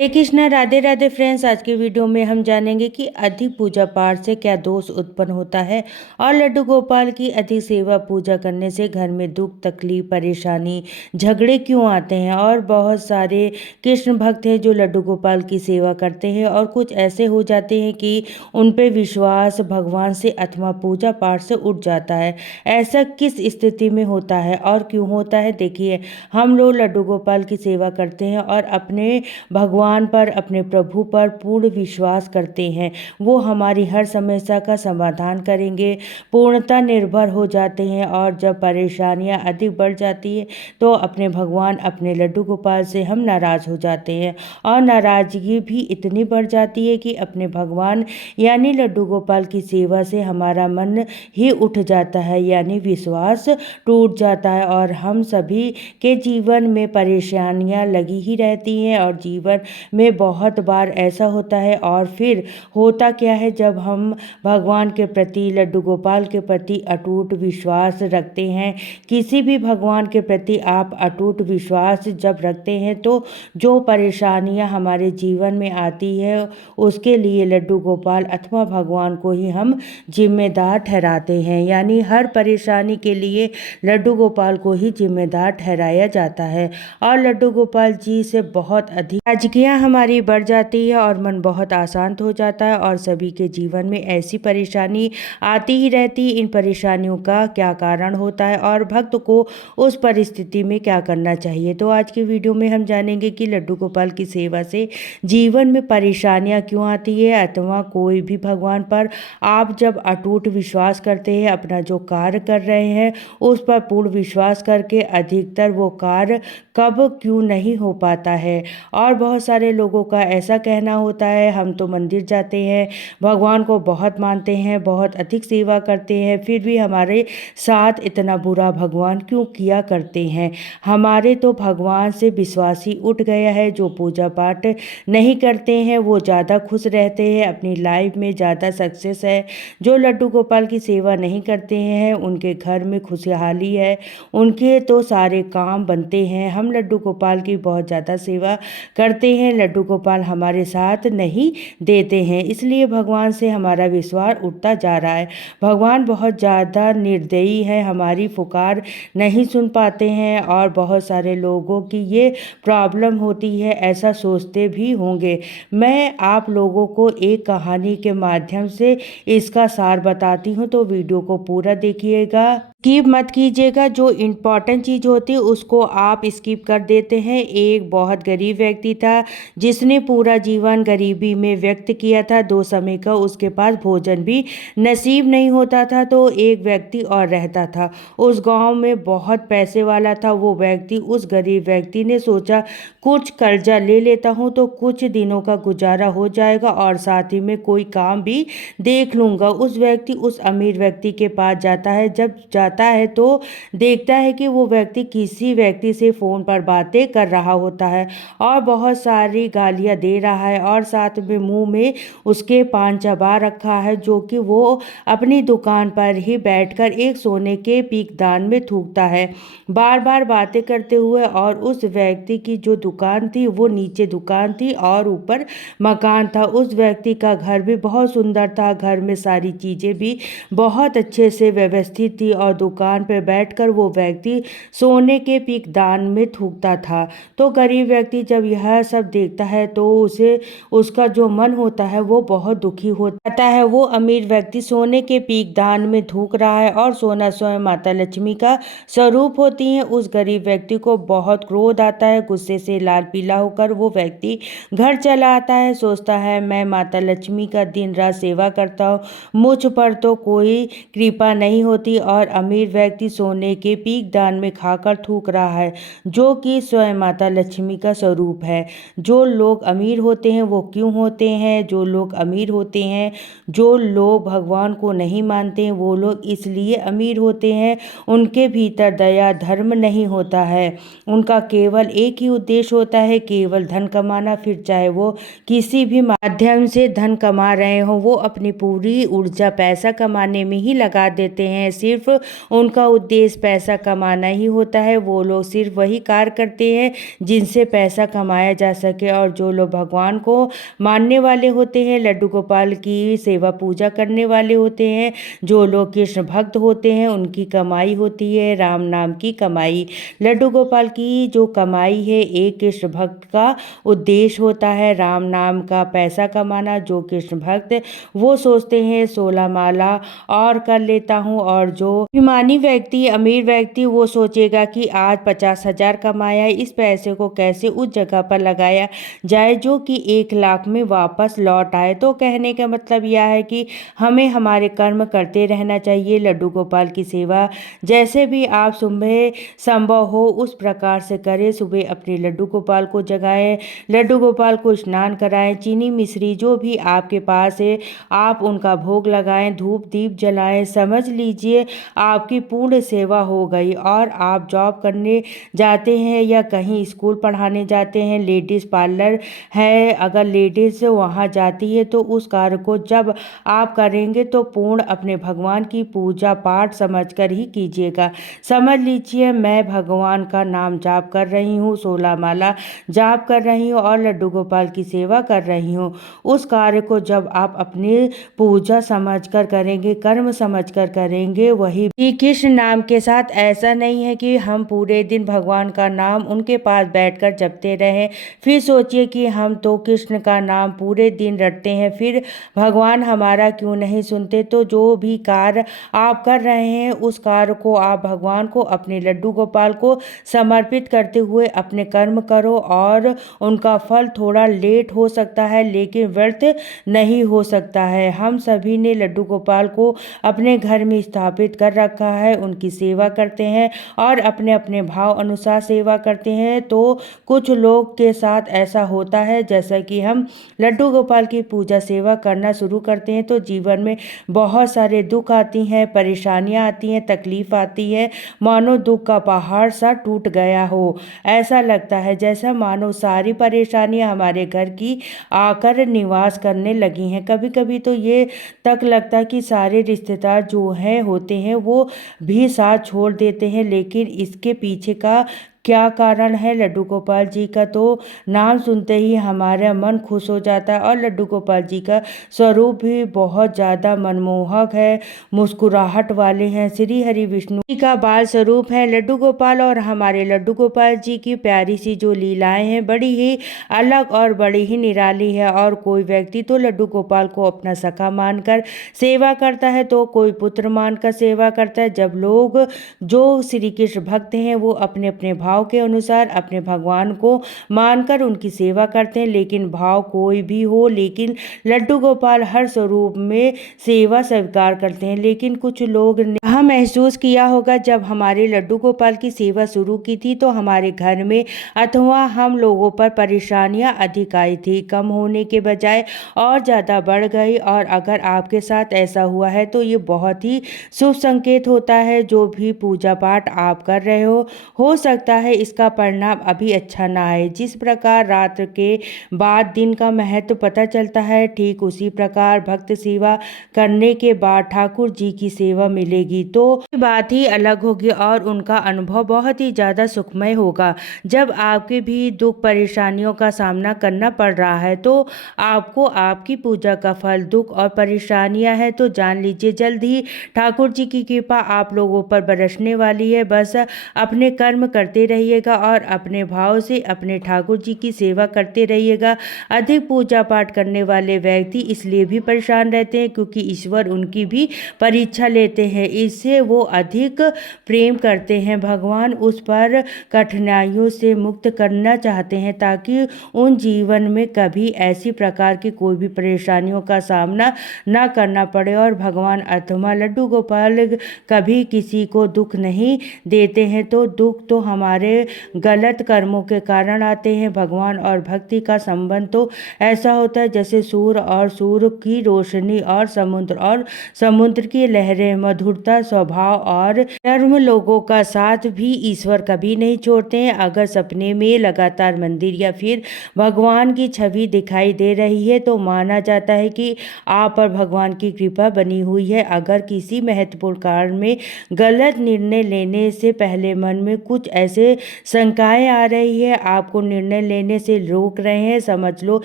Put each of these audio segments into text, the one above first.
हे Krishna, Radhe Radhe friends. आज के video में हम जानेंगे कि अधिक पूजा पाठ से क्या दोष उत्पन्न होता है और लड्डू गोपाल की अधिक सेवा पूजा करने से घर में दुख तकलीफ परेशानी झगड़े क्यों आते हैं। और बहुत सारे कृष्ण भक्त हैं जो लड्डू गोपाल की सेवा करते हैं और कुछ ऐसे हो जाते हैं कि उन पे विश्वास भगवान से अथवा पूजा पाठ से उठ जाता है। ऐसा किस स्थिति में होता है और क्यों होता है? देखिए, हम लोग लड्डू गोपाल की सेवा करते हैं और अपने भगवान पर, अपने प्रभु पर पूर्ण विश्वास करते हैं। वो हमारी हर समस्या का समाधान करेंगे, पूर्णतः निर्भर हो जाते हैं। और जब परेशानियां अधिक बढ़ जाती है तो अपने भगवान, अपने लड्डू गोपाल से हम नाराज हो जाते हैं और नाराजगी भी इतनी बढ़ जाती है कि अपने भगवान यानी लड्डू गोपाल की सेवा से हमारा मन ही उठ जाता है, यानी विश्वास टूट जाता है और हम सभी के जीवन में परेशानियां लगी ही रहती हैं। और जीवन में बहुत बार ऐसा होता है। और फिर होता क्या है, जब हम भगवान के प्रति, लड्डू गोपाल के प्रति अटूट विश्वास रखते हैं, किसी भी भगवान के प्रति आप अटूट विश्वास जब रखते हैं तो जो परेशानियां हमारे जीवन में आती है उसके लिए लड्डू गोपाल अथवा भगवान को ही हम जिम्मेदार ठहराते हैं। यानी हर परेशानी के लिए लड्डू गोपाल को ही जिम्मेदार ठहराया जाता है और लड्डू गोपाल जी से बहुत अधिक ताजगियाँ हमारी बढ़ जाती है और मन बहुत आशांत हो जाता है। और सभी के जीवन में ऐसी परेशानी आती ही रहती है। इन परेशानियों का क्या कारण होता है और भक्त को उस परिस्थिति में क्या करना चाहिए? तो आज के वीडियो में हम जानेंगे कि लड्डू गोपाल की सेवा से जीवन में परेशानियां क्यों आती है, अथवा कोई भी भगवान पर आप जब अटूट विश्वास करते हैं, अपना जो कार्य कर रहे हैं उस पर पूर्ण विश्वास करके अधिकतर वो कार्य कब क्यों नहीं हो पाता है। और बहुत सारे लोगों का ऐसा कहना होता है, हम तो मंदिर जाते हैं, भगवान को बहुत मानते हैं, बहुत अधिक सेवा करते हैं, फिर भी हमारे साथ इतना बुरा भगवान क्यों किया करते हैं। हमारे तो भगवान से विश्वास ही उठ गया है। जो पूजा पाठ नहीं करते हैं वो ज़्यादा खुश रहते हैं, अपनी लाइफ में ज़्यादा सक्सेस है। जो लड्डू गोपाल की सेवा नहीं करते हैं उनके घर में खुशहाली है, उनके तो सारे काम बनते हैं। हम लड्डू गोपाल की बहुत ज़्यादा सेवा करते हैं, लड्डू गोपाल हमारे साथ नहीं देते हैं, इसलिए भगवान से हमारा विश्वास उठता जा रहा है। भगवान बहुत ज़्यादा निर्दयी है, हमारी पुकार नहीं सुन पाते हैं और बहुत सारे लोगों की ये प्रॉब्लम होती है, ऐसा सोचते भी होंगे। मैं आप लोगों को एक कहानी के माध्यम से इसका सार बताती हूँ, तो वीडियो को पूरा देखिएगा, स्किप मत कीजिएगा। जो इम्पॉर्टेंट चीज़ होती है उसको आप स्किप कर देते हैं। एक बहुत गरीब व्यक्ति था जिसने पूरा जीवन गरीबी में व्यक्त किया था। 2 समय का उसके पास भोजन भी नसीब नहीं होता था, तो एक व्यक्ति और रहता था उस गांव में, बहुत पैसे वाला था वो व्यक्ति। उस गरीब व्यक्ति ने सोचा कुछ कर्जा ले लेता हूँ तो कुछ दिनों का गुजारा हो जाएगा और साथ ही में कोई काम भी देख लूँगा। उस व्यक्ति उस अमीर व्यक्ति के पास जाता है। जब जाता है तो देखता है कि वो व्यक्ति किसी व्यक्ति से फ़ोन पर बातें कर रहा होता है और बहुत सारी गालियाँ दे रहा है और साथ में मुंह में उसके पान चबा रखा है, जो कि वो अपनी दुकान पर ही बैठकर एक सोने के पीकदान में थूकता है, बार बार बातें करते हुए। और उस व्यक्ति की जो दुकान थी वो नीचे दुकान थी और ऊपर मकान था। उस व्यक्ति का घर भी बहुत सुंदर था, घर में सारी चीज़ें भी बहुत अच्छे से व्यवस्थित थी और दुकान पर बैठकर वो व्यक्ति सोने के पीकदान में थूकता था। तो गरीब व्यक्ति जब यह सब देखता है तो उसे, उसका जो मन होता है वो बहुत दुखी हो जाता है। वो अमीर व्यक्ति सोने के पीकदान में थूक रहा है और सोना स्वयं माता लक्ष्मी का स्वरूप होती है। उस गरीब व्यक्ति को बहुत क्रोध आता है, गुस्से से लाल पीला होकर वो व्यक्ति घर चला आता है। सोचता है मैं माता लक्ष्मी का दिन रात सेवा करता हूँ, मुझ पर तो कोई कृपा नहीं होती और अमीर व्यक्ति सोने के पीकदान में खाकर थूक रहा है, जो कि स्वयं माता लक्ष्मी का स्वरूप है। जो लोग अमीर होते हैं वो क्यों होते हैं? जो लोग अमीर होते हैं, जो लोग भगवान को नहीं मानते हैं, वो लोग इसलिए अमीर होते हैं, उनके भीतर दया धर्म नहीं होता है। उनका केवल एक ही उद्देश्य होता है केवल धन कमाना, फिर चाहे वो किसी भी माध्यम से धन कमा रहे हो, वो अपनी पूरी ऊर्जा पैसा कमाने में ही लगा देते हैं। सिर्फ उनका उद्देश्य पैसा कमाना ही होता है। वो लोग सिर्फ वही कार्य करते हैं जिनसे पैसा कमाया जा सके। और जो लोग भगवान को मानने वाले होते हैं, लड्डू गोपाल की सेवा पूजा करने वाले होते हैं, जो लोग कृष्ण भक्त होते हैं, उनकी कमाई होती है राम नाम की कमाई। लड्डू गोपाल की जो कमाई है एक कृष्ण भक्त का उद्देश्य होता है राम नाम का पैसा कमाना। जो कृष्ण भक्त वो सोचते हैं 16 माला और कर लेता हूँ, और जो अभिमानी व्यक्ति अमीर व्यक्ति वो सोचेगा कि आज 50,000 कमाया, इस पैसे को कैसे उस जगह पर लगाया जाए जो कि 1 लाख में वापस लौट आए। तो कहने का मतलब यह है कि हमें हमारे कर्म करते रहना चाहिए। लड्डू गोपाल की सेवा जैसे भी आप सुबह संभव हो उस प्रकार से करें। सुबह अपने लड्डू गोपाल को जगाएं, लड्डू गोपाल को स्नान कराएं, चीनी मिश्री जो भी आपके पास है आप उनका भोग लगाएं, धूप दीप जलाएं। समझ लीजिए आपकी पूर्ण सेवा हो गई। और आप जॉब करने जाते हैं या कहीं स्कूल पढ़ाने जाते हैं, लेडीज़ पार्लर है, अगर लेडीज़ वहाँ जाती है तो उस कार्य को जब आप करेंगे तो पूर्ण अपने भगवान की पूजा पाठ समझकर ही कीजिएगा। समझ लीजिए मैं भगवान का नाम जाप कर रही हूँ, 16 माला जाप कर रही हूँ और लड्डू गोपाल की सेवा कर रही हूँ। उस कार्य को जब आप अपने पूजा समझकर करेंगे, कर्म समझकर करेंगे, वही श्री कृष्ण नाम के साथ ऐसा नहीं है कि हम पूरे दिन भगवान का नाम उनके पास बैठकर जपते रहें। फिर सोचिए कि हम तो कृष्ण का नाम पूरे दिन रटते हैं, फिर भगवान हमारा क्यों नहीं सुनते। तो जो भी कार्य आप कर रहे हैं उस कार्य को आप भगवान को, अपने लड्डू गोपाल को समर्पित करते हुए अपने कर्म करो। और उनका फल थोड़ा लेट हो सकता है लेकिन व्यर्थ नहीं हो सकता है। हम सभी ने लड्डू गोपाल को अपने घर में स्थापित कर रखा है, उनकी सेवा करते हैं और अपने अपने भाव अनुसार सेवा करते हैं। तो कुछ लोग के साथ ऐसा होता है जैसा कि हम लड्डू गोपाल की पूजा सेवा करना शुरू करते हैं तो जीवन में बहुत सारे दुख आती हैं, परेशानियां आती हैं, तकलीफ आती है, मानो दुख का पहाड़ सा टूट गया हो। ऐसा लगता है जैसा मानो सारी परेशानियां हमारे घर की आकर निवास करने लगी हैं। कभी कभी तो ये तक लगता है कि सारे रिश्तेदार जो हैं होते हैं वो भी साथ छोड़ देते हैं। लेकिन इसके पीछे का क्या कारण है? लड्डू गोपाल जी का तो नाम सुनते ही हमारा मन खुश हो जाता है और लड्डू गोपाल जी का स्वरूप भी बहुत ज़्यादा मनमोहक है, मुस्कुराहट वाले हैं। श्री हरि विष्णु जी का बाल स्वरूप है लड्डू गोपाल। और हमारे लड्डू गोपाल जी की प्यारी सी जो लीलाएं हैं बड़ी ही अलग और बड़ी ही निराली है। और कोई व्यक्ति तो लड्डू गोपाल को अपना सखा मानकर सेवा करता है तो कोई पुत्र मानकर सेवा करता है। जब लोग जो श्री कृष्ण भक्त हैं वो अपने अपने भाव के अनुसार अपने भगवान को मानकर उनकी सेवा करते हैं, लेकिन भाव कोई भी हो, लेकिन लड्डू गोपाल हर स्वरूप में सेवा स्वीकार करते हैं। लेकिन कुछ लोग ने यह महसूस किया होगा जब हमारे लड्डू गोपाल की सेवा शुरू की थी तो हमारे घर में अथवा हम लोगों पर परेशानियां अधिक आई थी, कम होने के बजाय और ज़्यादा बढ़ गई। और अगर आपके साथ ऐसा हुआ है तो ये बहुत ही शुभ संकेत होता है। जो भी पूजा पाठ आप कर रहे हो सकता है इसका परिणाम अभी अच्छा ना आए। जिस प्रकार रात के बाद दिन का महत्व पता चलता है, ठीक उसी प्रकार भक्त सेवा करने के बाद ठाकुर जी की सेवा मिलेगी तो बात ही अलग होगी और उनका अनुभव बहुत ही ज़्यादा सुखमय होगा। जब आपके भी दुख परेशानियों का सामना करना पड़ रहा है तो आपको आपकी पूजा का फल दुख और परेशानियां हैं तो जान लीजिए जल्द ही ठाकुर जी की कृपा आप लोगों पर बरसने वाली है। बस अपने कर्म करते रहिएगा और अपने भाव से अपने ठाकुर जी की सेवा करते रहिएगा। अधिक पूजा पाठ करने वाले व्यक्ति इसलिए भी परेशान रहते हैं क्योंकि ईश्वर उनकी भी परीक्षा लेते हैं, इससे वो अधिक प्रेम करते हैं। भगवान उस पर कठिनाइयों से मुक्त करना चाहते हैं ताकि उन जीवन में कभी ऐसी प्रकार की कोई भी परेशानियों का सामना न करना पड़े। और भगवान अथवा लड्डू गोपाल कभी किसी को दुख नहीं देते हैं तो दुख तो हमारे सारे गलत कर्मों के कारण आते हैं। भगवान और भक्ति का संबंध तो ऐसा होता है जैसे सूर्य और सूर्य की रोशनी और समुद्र की लहरें। मधुरता, स्वभाव और धर्म लोगों का साथ भी ईश्वर कभी नहीं छोड़ते हैं। अगर सपने में लगातार मंदिर या फिर भगवान की छवि दिखाई दे रही है तो माना जाता है कि आप पर भगवान की कृपा बनी हुई है। अगर किसी महत्वपूर्ण कारण में गलत निर्णय लेने से पहले मन में कुछ ऐसे शंकाएं आ रही है, आपको निर्णय लेने से रोक रहे हैं, समझ लो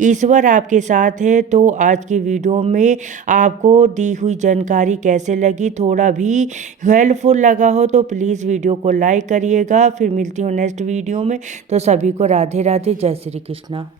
ईश्वर आपके साथ है। तो आज की वीडियो में आपको दी हुई जानकारी कैसे लगी? थोड़ा भी हेल्पफुल लगा हो तो प्लीज़ वीडियो को लाइक करिएगा। फिर मिलती हूँ नेक्स्ट वीडियो में। तो सभी को राधे राधे, जय श्री कृष्णा।